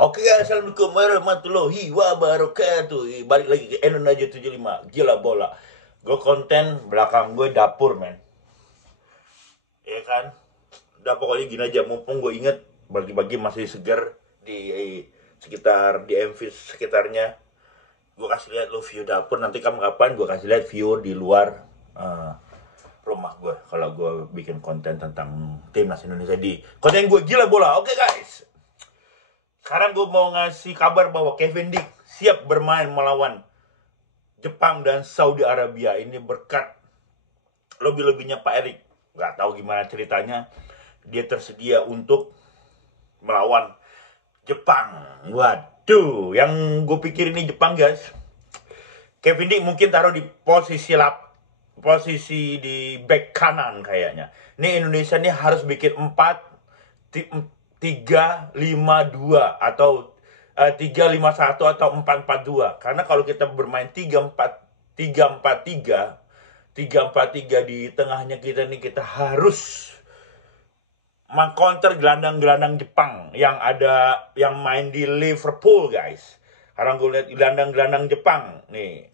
Oke guys, assalamualaikum warahmatullahi wabarakatuh. Balik lagi ke Indonesia 75. Gila bola. Gue konten belakang gue dapur men. Ya kan? Udah pokoknya gini aja. Mumpung gue inget bagi-bagi masih segar di sekitar di MV sekitarnya. Gue kasih lihat lo view dapur. Nanti kapan gue kasih lihat view di luar eh, rumah gue. Kalau gue bikin konten tentang timnas Indonesia di konten gue gila bola. Oke guys. Sekarang gue mau ngasih kabar bahwa Kevin Dick siap bermain melawan Jepang dan Saudi Arabia. Ini berkat lebih-lebihnya Pak Erik. Gak tahu gimana ceritanya. Dia tersedia untuk melawan Jepang. Waduh, yang gue pikir ini Jepang guys. Kevin Dick mungkin taruh di posisi di back kanan kayaknya. Ini Indonesia nih harus bikin 3-5-2 atau 3-5-1 atau 4-4-2. Karena kalau kita bermain 3-4-3 di tengahnya kita nih, kita harus mengcounter gelandang-gelandang Jepang yang main di Liverpool guys. Sekarang gue lihat gelandang-gelandang Jepang nih.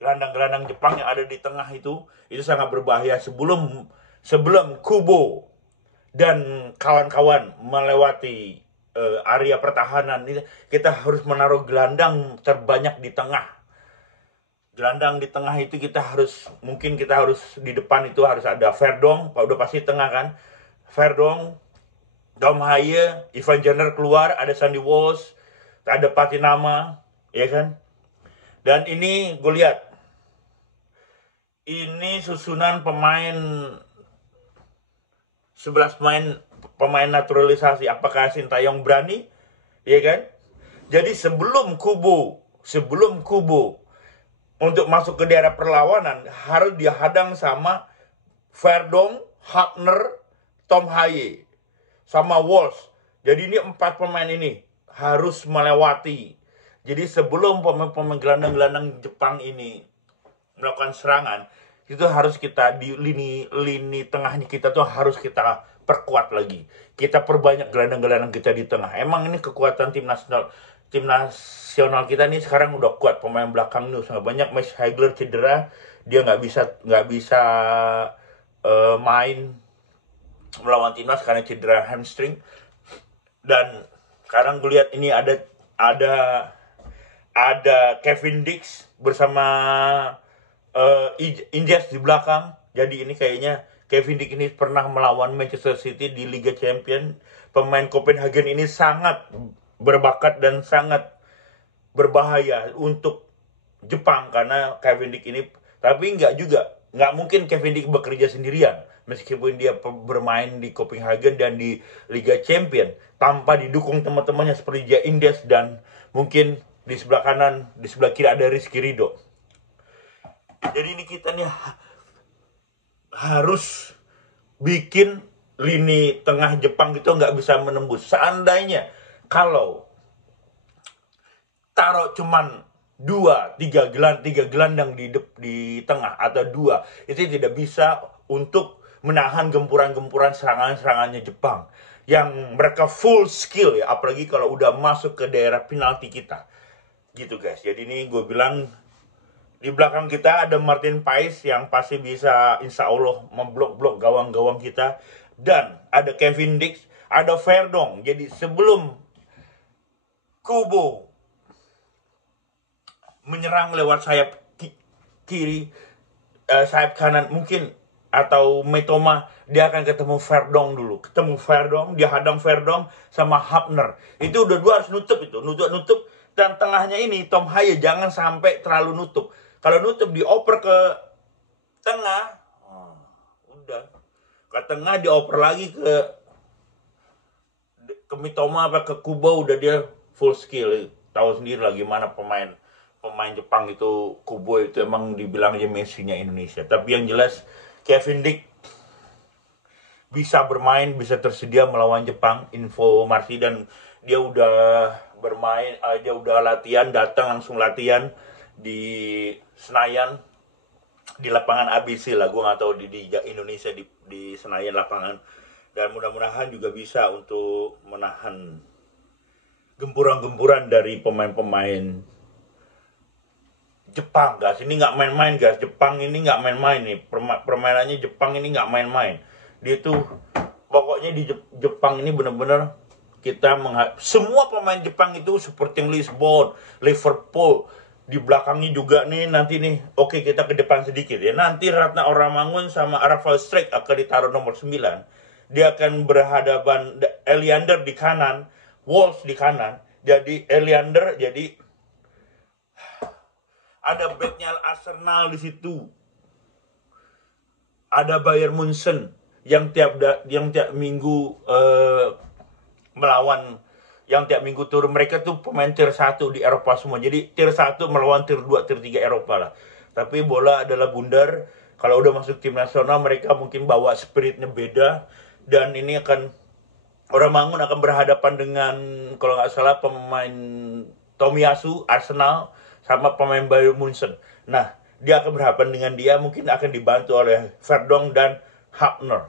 Gelandang-gelandang Jepang yang ada di tengah itu sangat berbahaya. Sebelum Kubo dan kawan-kawan melewati area pertahanan, kita harus menaruh gelandang terbanyak di tengah. Gelandang di tengah itu mungkin kita harus di depan itu harus ada Verdong, udah pasti tengah kan. Verdong, Dom Haye, Ivan Jenner keluar, ada Sandy Walsh, ada Patinama, ya kan. Dan ini gue lihat, ini susunan pemain 11 pemain naturalisasi. Apakah Sintayong berani? Ya kan? Jadi sebelum Kubo untuk masuk ke daerah perlawanan harus dihadang sama Verdong, Hapner, Tom Haye, sama Walsh. Jadi ini 4 pemain ini harus melewati. Jadi sebelum pemain gelandang-gelandang Jepang ini melakukan serangan, itu harus kita di lini tengahnya kita tuh harus kita perkuat lagi. Kita perbanyak gelandang-gelandang kita di tengah. Emang ini kekuatan tim nasional kita nih sekarang udah kuat. Pemain belakang nih sangat banyak. Max Hagler cedera, dia nggak bisa main melawan timnas karena cedera hamstring. Dan sekarang gue lihat ini ada Kevin Dick bersama Injes di belakang. Jadi ini kayaknya Kevin Dick ini pernah melawan Manchester City di Liga Champions. Pemain Copenhagen ini sangat berbakat dan sangat berbahaya untuk Jepang karena Kevin Dick ini, tapi nggak mungkin Kevin Dick bekerja sendirian meskipun dia bermain di Copenhagen dan di Liga Champions tanpa didukung teman-temannya seperti Jay Indes dan mungkin di sebelah kanan, di sebelah kiri ada Rizky Ridho. Jadi ini kita nih harus bikin lini tengah Jepang itu nggak bisa menembus. Seandainya kalau taruh cuman 3 gelandang di tengah atau 2, itu tidak bisa untuk menahan gempuran-gempuran serangannya Jepang yang mereka full skill ya, apalagi kalau udah masuk ke daerah penalti kita gitu guys. Jadi ini gue bilang, di belakang kita ada Martin Pais yang pasti bisa insya Allah memblok-blok gawang-gawang kita. Dan ada Kevin Dick, ada Verdong. Jadi sebelum Kubo menyerang lewat sayap kiri, sayap kanan mungkin, atau Metoma, dia akan ketemu Verdong dulu. Ketemu Verdong, dia hadang Verdong sama Hapner. Itu udah 2 harus nutup itu. Nutup. Dan tengahnya ini Tom Haye jangan sampai terlalu nutup. Kalau nutup dioper ke tengah, udah. Ke tengah dioper lagi ke Mitoma apa ke Kubo, udah dia full skill. Tahu sendiri lah gimana pemain Jepang itu. Kubo itu emang dibilang aja Messi-nya Indonesia. Tapi yang jelas Kevin Dick bisa bermain, bisa tersedia melawan Jepang. Info Marsi, dan dia udah bermain, dia udah latihan, datang langsung latihan di Senayan, di lapangan ABC lah, gue nggak tahu di Indonesia di Senayan lapangan. Dan mudah-mudahan juga bisa untuk menahan gempuran-gempuran dari pemain-pemain Jepang, guys. Ini nggak main-main, guys. Jepang ini nggak main-main nih. Permainannya Jepang ini nggak main-main. Dia tuh pokoknya di Jepang ini bener-bener kita semua pemain Jepang itu seperti Lisbon, Liverpool. Di belakangnya juga nih nanti nih. Oke, kita ke depan sedikit ya. Nanti Ratna Oramangun sama Arafal Strike akan ditaruh nomor 9. Dia akan berhadapan Eliander di kanan, Wolves di kanan. Jadi Eliander jadi ada backnya Arsenal di situ. Ada Bayern Munchen yang tiap minggu melawan, yang tiap minggu turun. Mereka tuh pemain tier 1 di Eropa semua. Jadi tier 1 melawan tier 2, tier 3 Eropa lah. Tapi bola adalah bundar. Kalau udah masuk tim nasional mereka mungkin bawa spiritnya beda. Dan ini Oramangun akan berhadapan dengan, kalau nggak salah, pemain Tomiyasu Arsenal sama pemain Bayern Munchen. Nah, dia akan berhadapan dengan dia, mungkin akan dibantu oleh Verdong dan Hapner.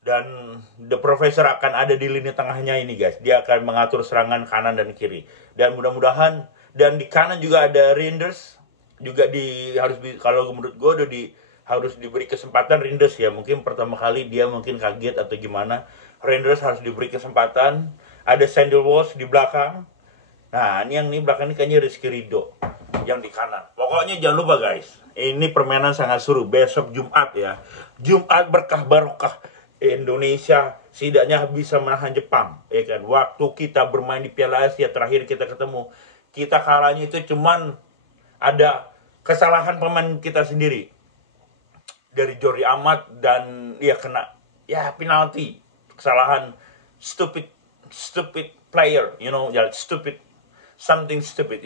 Dan The Professor akan ada di lini tengahnya ini, guys. Dia akan mengatur serangan kanan dan kiri. Dan mudah-mudahan, dan di kanan juga ada Reinders. Juga kalau menurut gue harus diberi kesempatan Reinders ya. Mungkin pertama kali dia mungkin kaget atau gimana. Reinders harus diberi kesempatan. Ada Sandelwolf di belakang. Nah, ini belakang ini kayaknya Rizky Ridho yang di kanan. Pokoknya jangan lupa, guys. Ini permainan sangat seru. Besok Jumat ya. Jumat berkah barokah. Indonesia setidaknya bisa menahan Jepang, ya kan? Waktu kita bermain di Piala Asia terakhir kita ketemu, kita kalahnya itu cuman ada kesalahan pemain kita sendiri dari Jordi Amat dan dia kena penalti, kesalahan stupid player, something stupid,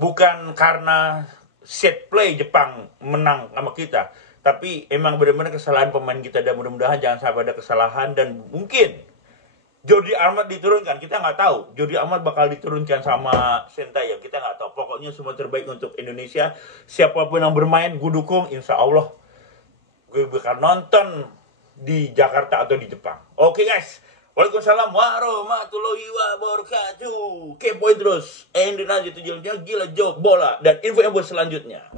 bukan karena set play Jepang menang sama kita. Tapi emang benar-benar kesalahan pemain kita, dan mudah-mudahan jangan sampai ada kesalahan. Dan mungkin Jordi Amat diturunkan, kita nggak tahu. Jordi Amat bakal diturunkan sama Sintayong, kita nggak tahu. Pokoknya semua terbaik untuk Indonesia. Siapapun yang bermain, gue dukung. Insya Allah gue bakal nonton di Jakarta atau di Jepang. Oke, guys. Waalaikumsalam warahmatullahi wabarakatuh. Kepoin terus. Endin aja tujuannya gila jok bola dan info-info selanjutnya.